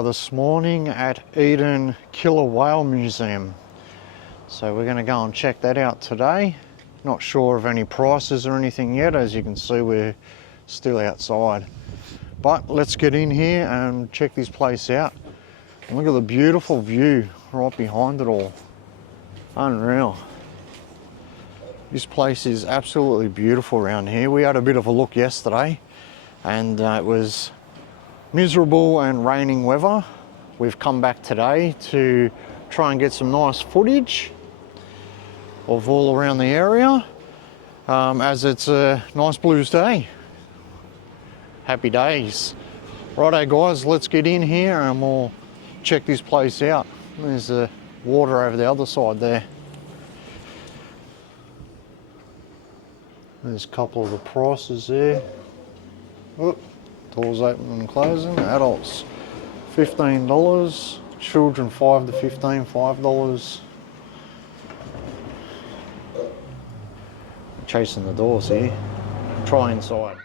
are this morning at Eden Killer Whale Museum. So we're going to go and check that out today. Not sure of any prices or anything yet. As you can see, we're still outside. But let's get in here and check this place out. And look at the beautiful view right behind it all. Unreal. This place is absolutely beautiful around here. We had a bit of a look yesterday and it was miserable and raining weather. We've come back today to try and get some nice footage of all around the area, as it's a nice blues day. Happy days. Righto guys, let's get in here and we'll check this place out. There's the water over the other side there. There's a couple of the prices there. Oh, doors open and closing. Adults $15, children 5 to 15, $5. Chasing the doors here. Try inside.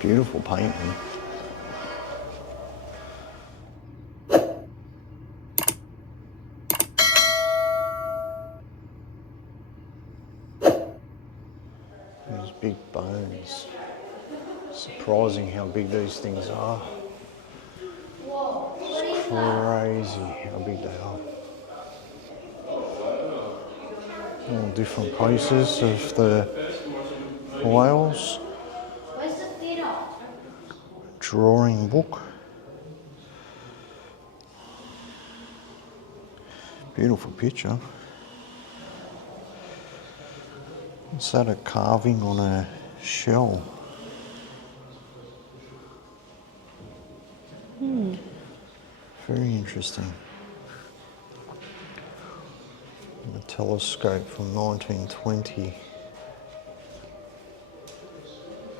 Beautiful painting. These big bones. Surprising how big these things are. It's crazy how big they are. All different pieces of the whales. Drawing book. Beautiful picture. Is that a carving on a shell? Very interesting. And a telescope from 1920.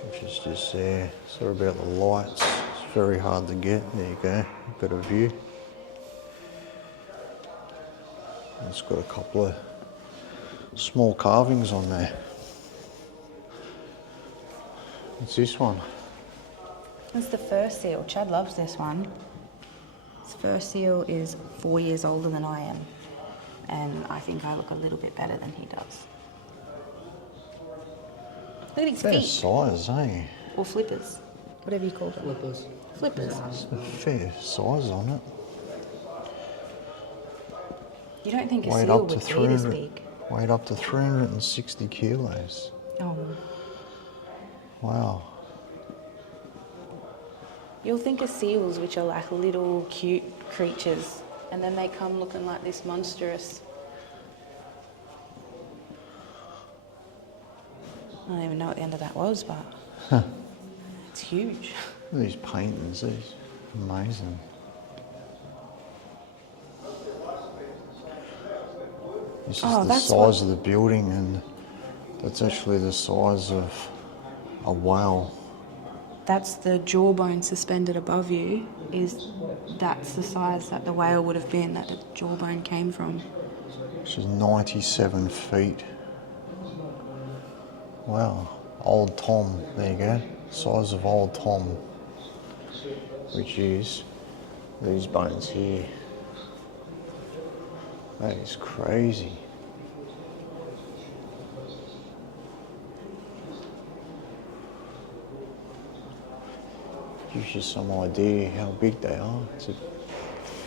Which is just there. Sorry about the lights. It's very hard to get. There you go. Better view. It's got a couple of small carvings on there. What's this one? It's the fur seal. Chad loves this one. This fur seal is 4 years older than I am. And I think I look a little bit better than he does. Look at his Fair feet. size, eh? Or flippers. Whatever you call them. Flippers. Flippers. There's a fair size on it. You don't think a Weighed seal up to would be this 300. big? Weighed up to 360 kilos. Oh. Wow. You'll think of seals, which are like little cute creatures, and then they come looking like this monstrous. I don't even know what the end of that was, but it's huge. Look at these paintings, these amazing. This is the size of the building, and that's actually the size of a whale. That's the jawbone suspended above you. That's the size that the whale would have been, that the jawbone came from. Which is 97 feet. Wow, Old Tom, there you go. Size of Old Tom, which is these bones here. That is crazy. Gives you some idea how big they are. It's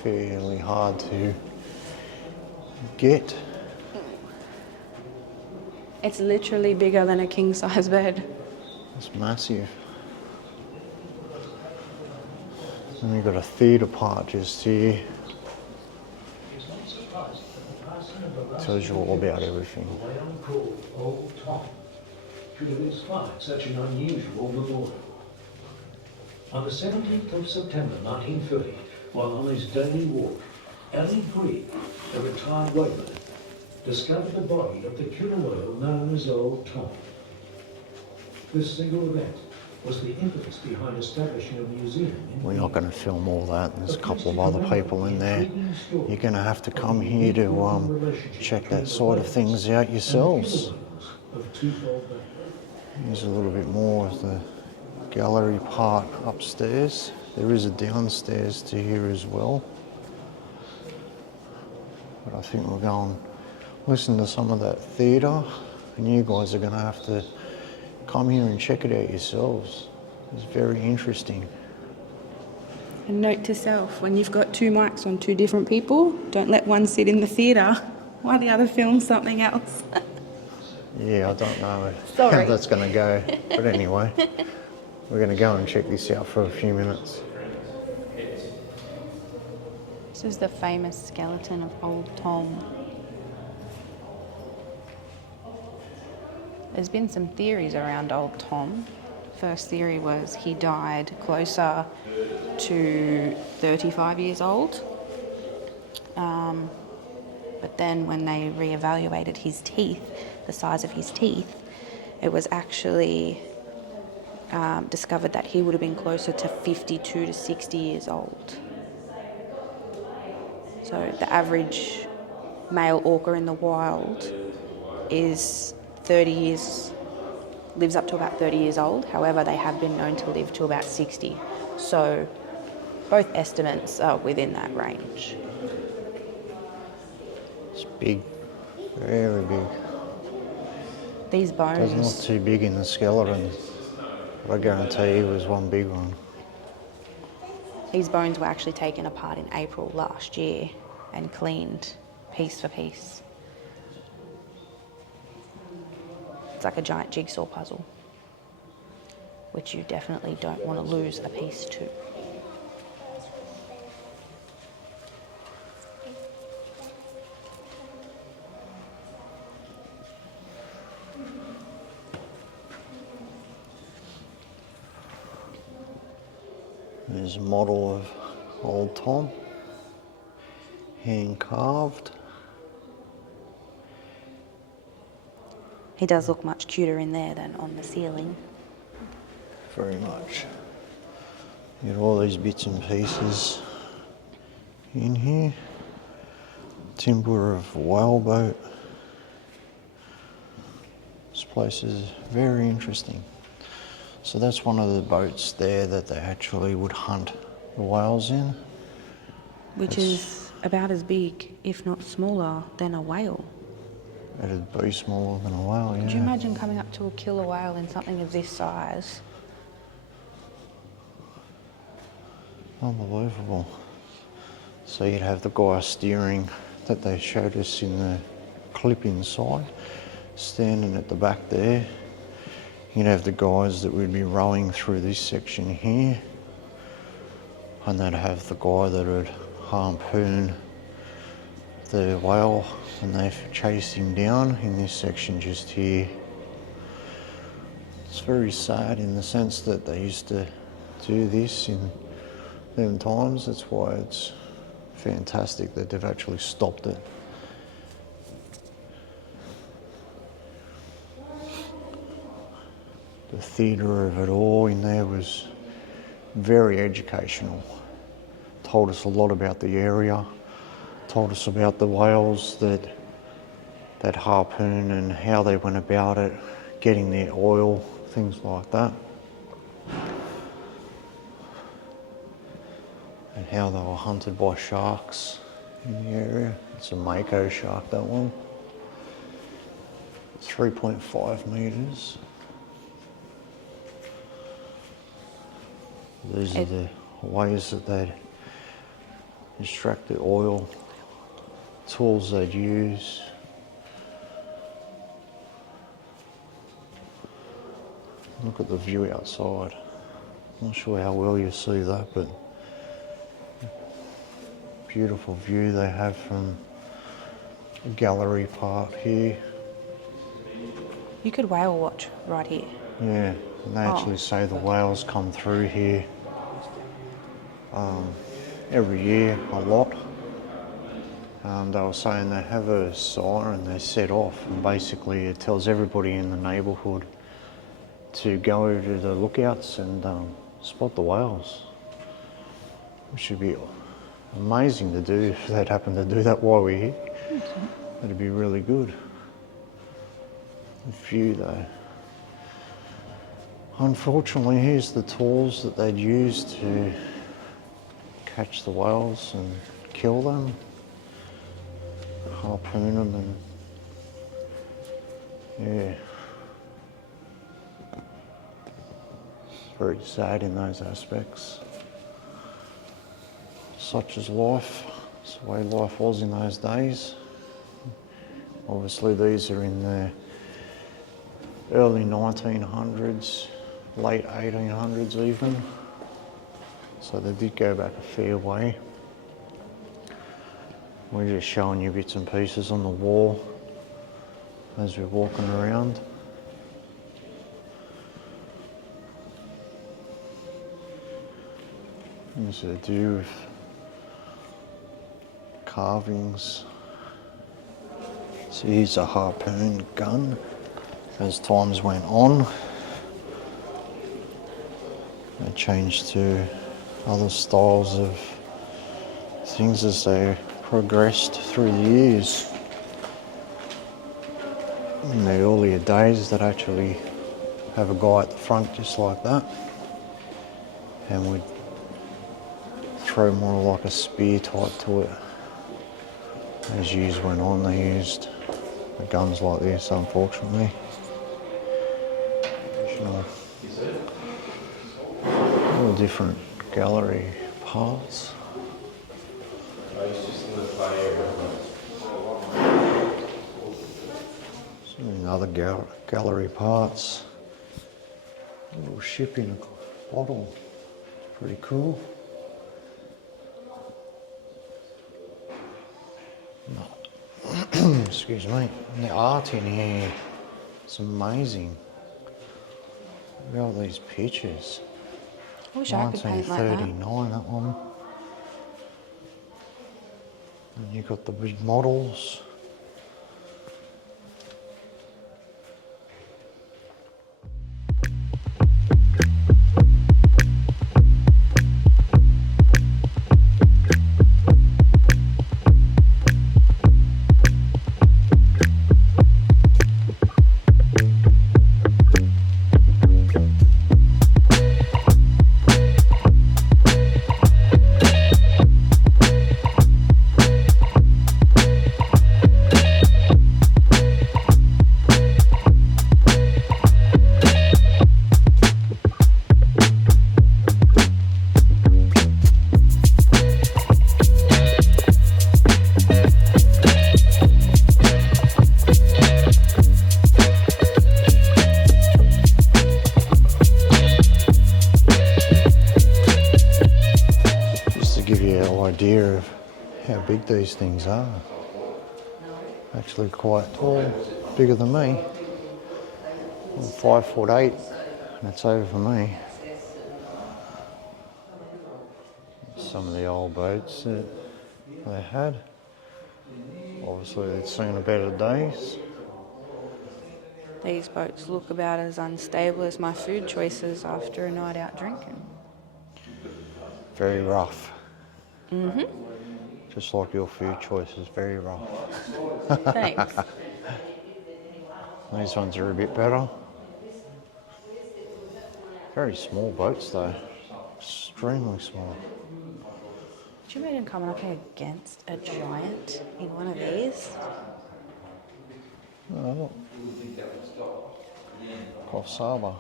fairly hard to get. It's literally bigger than a king-size bed. It's massive. And we've got a theatre part just here. Tells you all about everything. The whale called Old Tom should have inspired such an unusual memorial. On the 17th of September 1930, while on his daily walk, Ellie Green, a retired whaler, discovered the body of the killer whale known as Old Tom. This single event was the impetus behind establishing a museum in We're not going to film all that. There's a couple of other people in there. You're going to have to come here to check that sort of things out yourselves. Here's a little bit more of the gallery part upstairs. There is a downstairs to here as well. But I think we'll go and listen to some of that theatre, and you guys are going to have to come here and check it out yourselves. It's very interesting. A note to self, when you've got two mics on two different people, don't let one sit in the theatre while the other films something else. Yeah, I don't know Sorry. how that's going to go. But anyway, we're going to go and check this out for a few minutes. This is the famous skeleton of Old Tom. There's been some theories around Old Tom. First theory was he died closer to 35 years old. But then when they reevaluated his teeth, the size of his teeth, it was actually discovered that he would have been closer to 52 to 60 years old. So the average male orca in the wild is 30 years, lives up to about 30 years old. However, they have been known to live to about 60. So both estimates are within that range. It's big, very big. These It's bones, not too big in the skeleton, but I guarantee it was one big one. these bones were actually taken apart in April last year and cleaned piece for piece. It's like a giant jigsaw puzzle, which you definitely don't want to lose a piece to. There's a model of Old Tom, hand carved. He does look much cuter in there than on the ceiling. Very much. You got all these bits and pieces in here. Timber of a whaleboat. This place is very interesting. So that's one of the boats there that they actually would hunt the whales in. Which is about as big, if not smaller, than a whale. It'd be smaller than a whale, yeah. Could you imagine coming up to a killer whale in something of this size? Unbelievable. So you'd have the guy steering that they showed us in the clip inside, standing at the back there. You'd have the guys that would be rowing through this section here, and they'd have the guy that would harpoon the whale and they chase him down in this section just here. It's very sad in the sense that they used to do this in them times. That's why it's fantastic that they've actually stopped it. The theatre of it all in there was very educational. Told us a lot about the area, told us about the whales that harpoon and how they went about it, getting their oil, things like that. And how they were hunted by sharks in the area. It's a mako shark, that one. 3.5 metres. These are the ways that they'd extract the oil, tools they'd use. Look at the view outside. Not sure how well you see that, but beautiful view they have from gallery part here. You could whale watch right here. Yeah, and they actually say the whales come through here every year a lot. They were saying they have a siren they set off, and basically it tells everybody in the neighbourhood to go to the lookouts and spot the whales, which would be amazing to do if they'd happen to do that while we're here. That'd be really good. A few though. Unfortunately, here's the tools that they'd use to catch the whales and kill them, harpoon them, and yeah. Very sad in those aspects. Such is life. It's the way life was in those days. Obviously these are in the early 1900s, late 1800s even. So they did go back a fair way. We're just showing you bits and pieces on the wall as we're walking around. Things to do with carvings. So here's a harpoon gun. As times went on, they changed to other styles of things as they progressed through the years. In the earlier days, they'd actually have a guy at the front just like that, and we'd throw more like a spear type to it. As years went on, they used the guns like this, unfortunately. All different gallery parts. Some other gallery parts. A little ship in a bottle. Pretty cool. Excuse me. The art in here, it's amazing. Look at all these pictures. I wish I could paint like that. 1939, that one. And you've got the big models. Idea of how big these things are. Actually quite tall, bigger than me. I'm 5'8", and it's over for me. Some of the old boats that they had. Obviously they'd seen a better days. These boats look about as unstable as my food choices after a night out drinking. Very rough. Mm-hmm. Just like your food choices, very rough. Thanks. These ones are a bit better. Very small boats though. Extremely small. Could you imagine coming up against a giant in one of these? No, look. Coff Saba.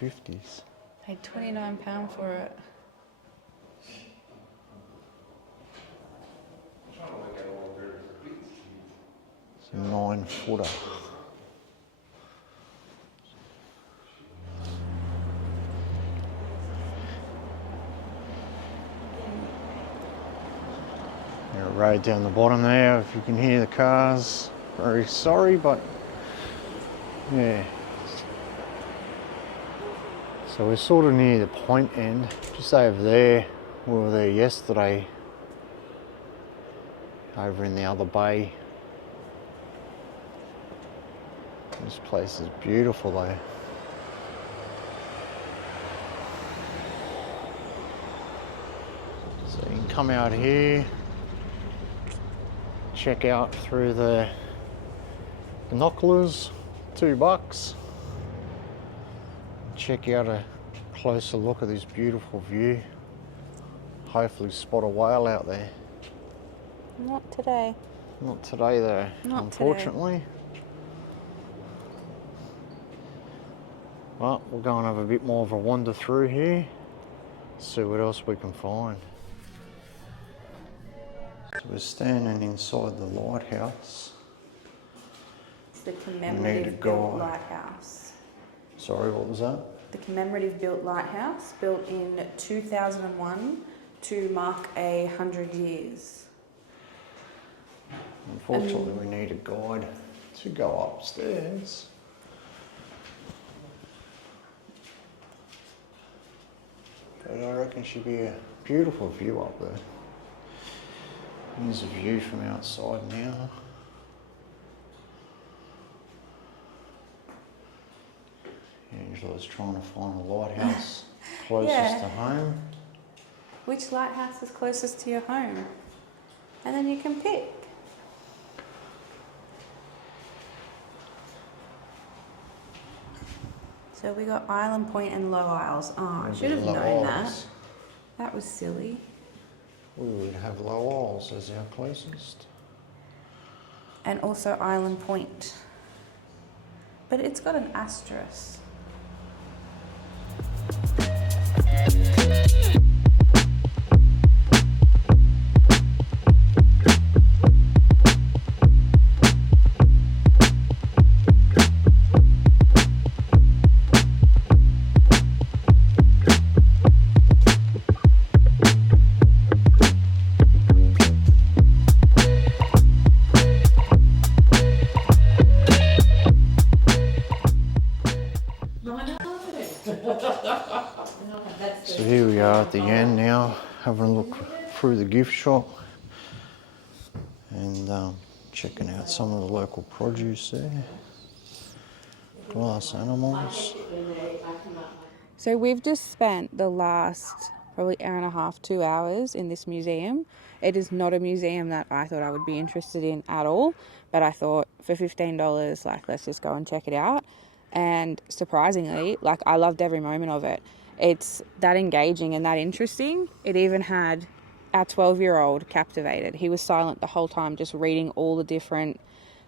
50s. Paid £29 for it. It's a 9-footer. They're road down the bottom there, if you can hear the cars. Very sorry, but yeah. So we're sort of near the point end, just over there. We were there yesterday, over in the other bay. This place is beautiful though. So you can come out here, check out through the binoculars, $2. Check out a closer look at this beautiful view. Hopefully spot a whale out there. Not today. Not today though, Not unfortunately. Well, we'll go and have a bit more of a wander through here, see what else we can find. So we're standing inside the lighthouse. It's the Need to commemorative go built on. lighthouse. Sorry, what was that? The commemorative built lighthouse, built in 2001 to mark 100 years. Unfortunately, we need a guide to go upstairs. But I reckon it should be a beautiful view up there. Here's a view from outside now. Angela's trying to find a lighthouse closest Yeah. to home. Which lighthouse is closest to your home? And then you can pick. So we got Island Point and Low Isles. Oh, I should have Low known that. Isles. That was silly. We would have Low Isles as our closest. And also Island Point. But it's got an asterisk. So here we are at the end now, having a look through the gift shop and checking out some of the local produce there. Glass animals. So we've just spent the last probably hour and a half, 2 hours in this museum. It is not a museum that I thought I would be interested in at all, but I thought for $15, like, let's just go and check it out. And surprisingly, like, I loved every moment of it. It's that engaging and that interesting. It even had our 12-year-old captivated. He was silent the whole time, just reading all the different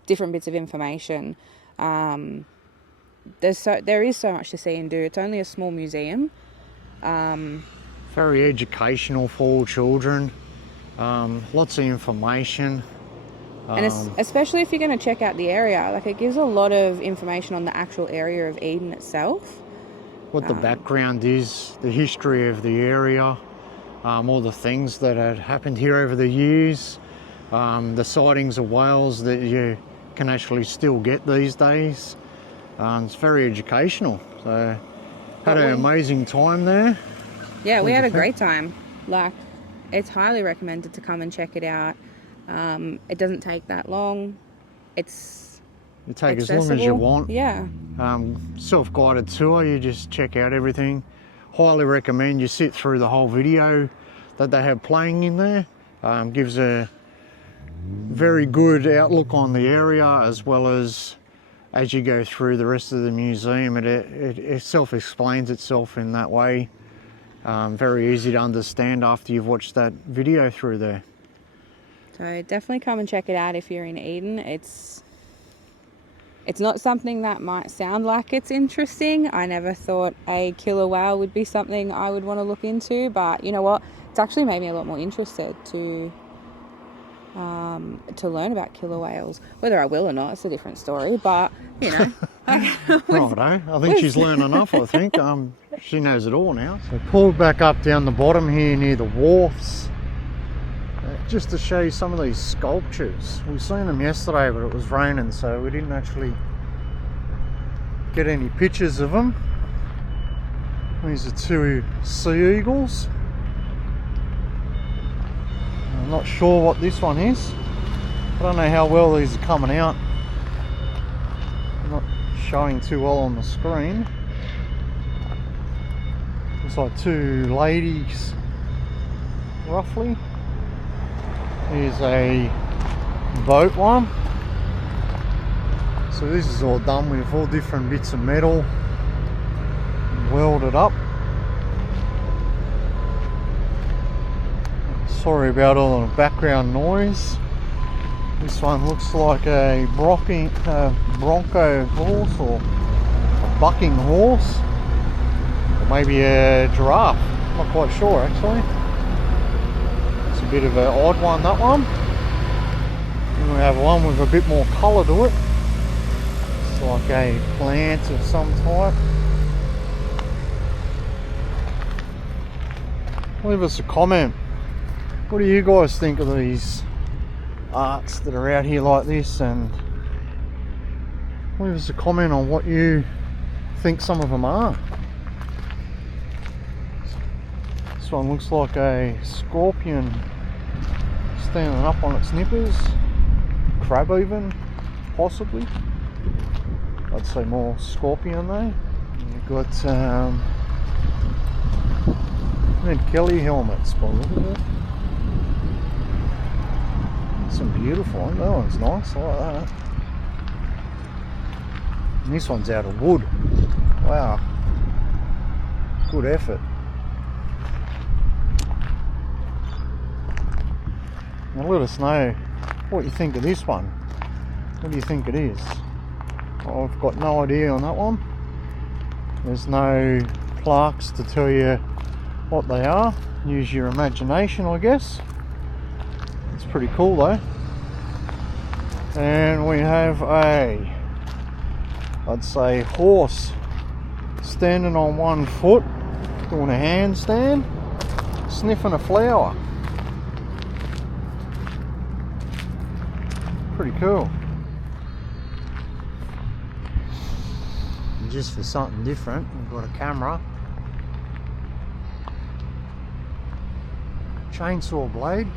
bits of information. There is so much to see and do. It's only a small museum. Very educational for all children. Lots of information. And especially if you're going to check out the area, like, it gives a lot of information on the actual area of Eden itself. What the background is, the history of the area, all the things that had happened here over the years, the sightings of whales that you can actually still get these days. It's very educational. So had an amazing time there. Yeah, we What'd had you a think? great time. Like, it's highly recommended to come and check it out. It doesn't take that long. It's You take as long as you accessible. want. Yeah. Self-guided tour, you just check out everything. Highly recommend you sit through the whole video that they have playing in there. Gives a very good outlook on the area, as well as you go through the rest of the museum. It self-explains itself in that way. Very easy to understand after you've watched that video through there. So definitely come and check it out if you're in Eden. It's not something that might sound like it's interesting. I never thought a killer whale would be something I would want to look into, but you know what? It's actually made me a lot more interested to learn about killer whales. Whether I will or not, it's a different story, but you know. Righto, I think she's learned enough, I think. She knows it all now. So pulled back up down the bottom here near the wharfs. just to show you some of these sculptures. We seen them yesterday, but it was raining, so we didn't actually get any pictures of them. These are two sea eagles. I'm not sure what this one is. I don't know how well these are coming out. Not showing too well on the screen. Looks like two ladies, roughly. Here's a boat one. So this is all done with all different bits of metal, welded up. Sorry about all the background noise. This one looks like a bronco horse, or a bucking horse, or maybe a giraffe. Not quite sure actually. It's a bit of an odd one, that one. Then we have one with a bit more colour to it. It's like a plant of some type. Leave us a comment. What do you guys think of these arts that are out here like this, and leave us a comment on what you think some of them are. This one looks like a scorpion standing up on its nippers, crab even, possibly. I'd say more scorpion though. You've got Ned Kelly helmets by the look of it. Some beautiful one. That one's nice. I like that. And this one's out of wood. Wow. Good effort. Now let us know what you think of this one. What do you think it is? I've got no idea on that one. There's no plaques to tell you what they are. Use your imagination, I guess. It's pretty cool though. And we have a, I'd say, horse standing on one foot, doing a handstand, sniffing a flower. Pretty cool. And just for something different, we've got a camera, chainsaw blade,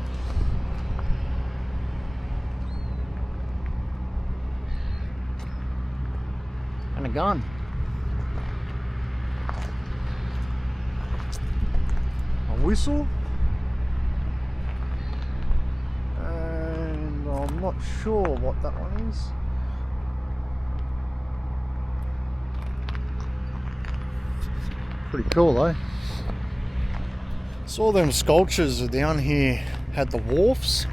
and a gun. A whistle, and I'm not sure what that one is. Pretty cool though. So all them sculptures are down here at the wharfs.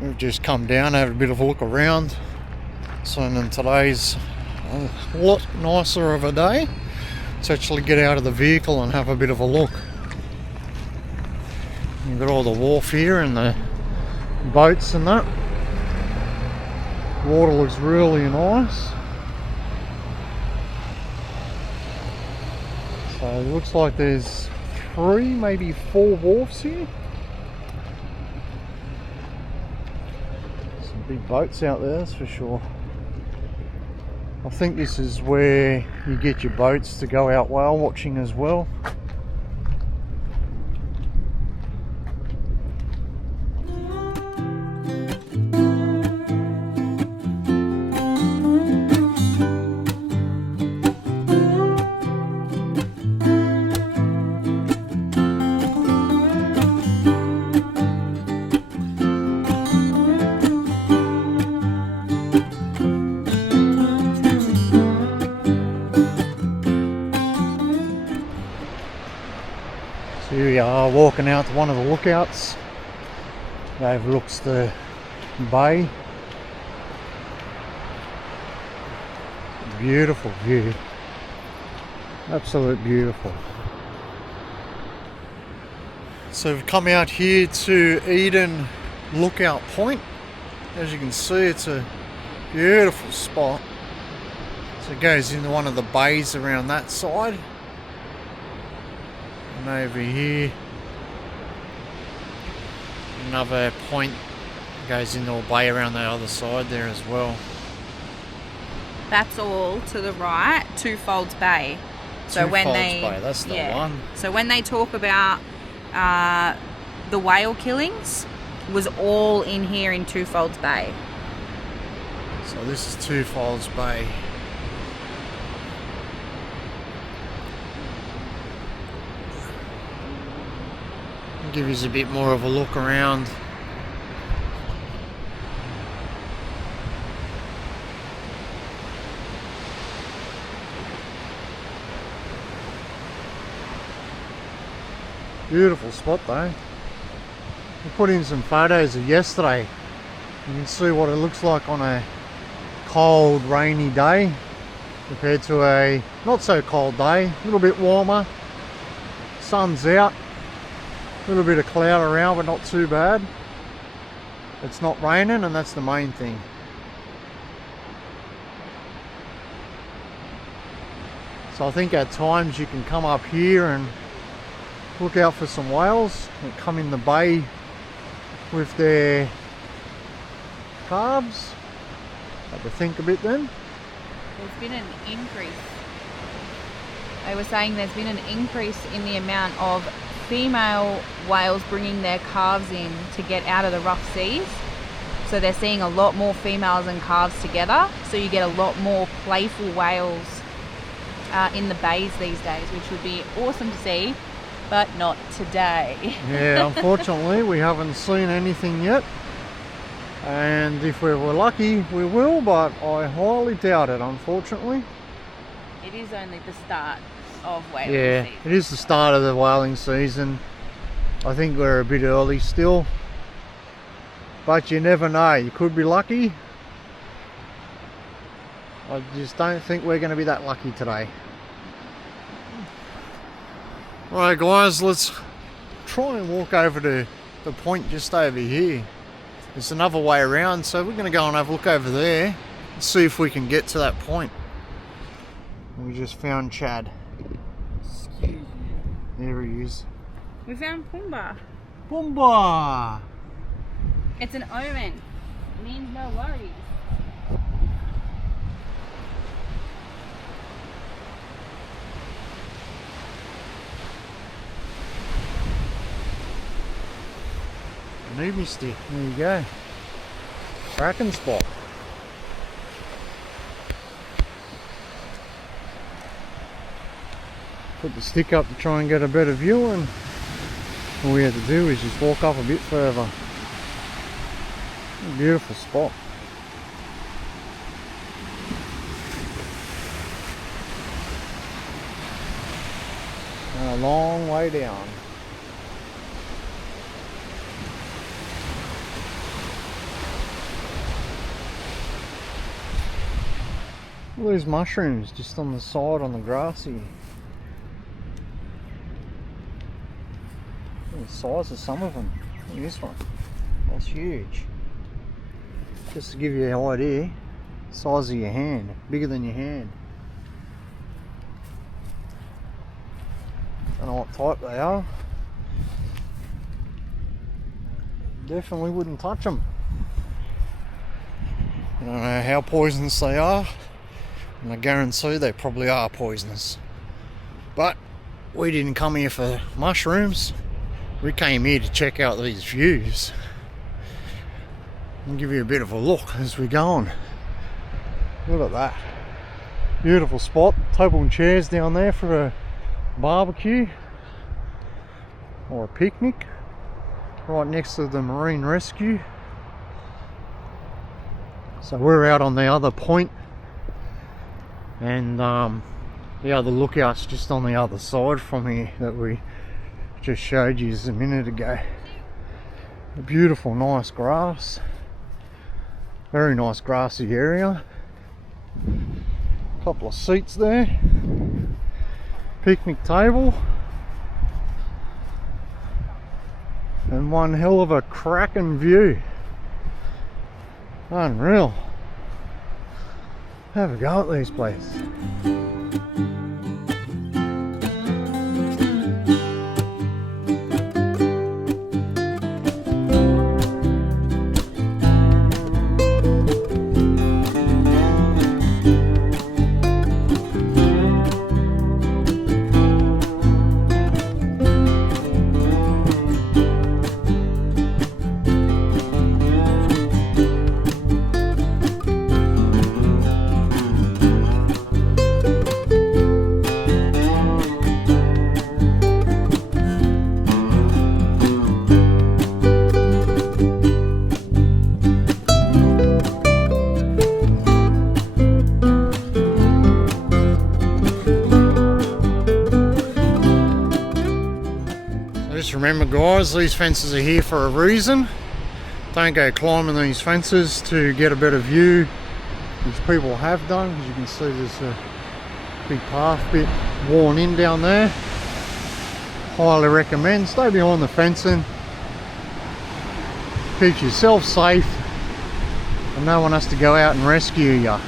We've just come down, had a bit of a look around. So then today's a lot nicer of a day to actually get out of the vehicle and have a bit of a look. You've got all the wharf here and the boats and that. Water looks really nice. So it looks like there's 3, maybe 4 wharfs here. Some big boats out there, that's for sure. I think this is where you get your boats to go out whale watching as well. So here we are, walking out to one of the lookouts. It overlooks the bay. Beautiful view. Absolute beautiful. So we've come out here to Eden Lookout Point. As you can see, it's a beautiful spot. So it goes into one of the bays around that side. And over here another point goes into a bay around the other side there as well. That's all to the right, Two Folds Bay. So when Folds they, Bay, that's the one. So when they talk about the whale killings, was all in here in Two Folds Bay. So this is Two Folds Bay. I'll give you a bit more of a look around. Beautiful spot though. We put in some photos of yesterday. You can see what it looks like on a cold, rainy day compared to a not so cold day. A little bit warmer. Sun's out. A little bit of cloud around, but not too bad. It's not raining, and that's the main thing. So I think at times you can come up here and look out for some whales that come in the bay with their calves. Have to think a bit then. There's been an increase. They were saying there's been an increase in the amount of female whales bringing their calves in to get out of the rough seas. So they're seeing a lot more females and calves together. So you get a lot more playful whales in the bays these days, which would be awesome to see, but not today. Yeah, unfortunately we haven't seen anything yet. And if we were lucky, we will, but I highly doubt it, unfortunately. It is only the start of whaling Yeah, season. it is the start of the whaling season. I think we're a bit early still. But you never know, you could be lucky. I just don't think we're going to be that lucky today. Alright guys, let's try and walk over to the point just over here. There's another way around, so we're going to go and have a look over there and see if we can get to that point. We just found Chad. Excuse me. There he is. We found Pumbaa. Pumbaa! It's an omen. It means no worries. Need me stick. There you go. Cracking spot. Put the stick up to try and get a better view, and all we have to do is just walk up a bit further. Beautiful spot. And a long way down. All these mushrooms just on the side on the grass here. Look at the size of some of them. Look at this one. That's huge. Just to give you an idea, size of your hand, bigger than your hand. Don't know what type they are. Definitely wouldn't touch them. I don't know how poisonous they are. And I guarantee they probably are poisonous. But we didn't come here for mushrooms. We came here to check out these views. And give you a bit of a look as we go on. Look at that. Beautiful spot. Table and chairs down there for a barbecue. Or a picnic. Right next to the marine rescue. So we're out on the other point. And the other lookout's just on the other side from here that we just showed you a minute ago. A beautiful, nice grass. Very nice grassy area. Couple of seats there. Picnic table. And one hell of a cracking view. Unreal. Have a go at these places. Just remember guys, these fences are here for a reason. Don't go climbing these fences to get a better view, which people have done. As you can see, there's a big path bit worn in down there. Highly recommend, stay behind the fencing. Keep yourself safe and no one has to go out and rescue you.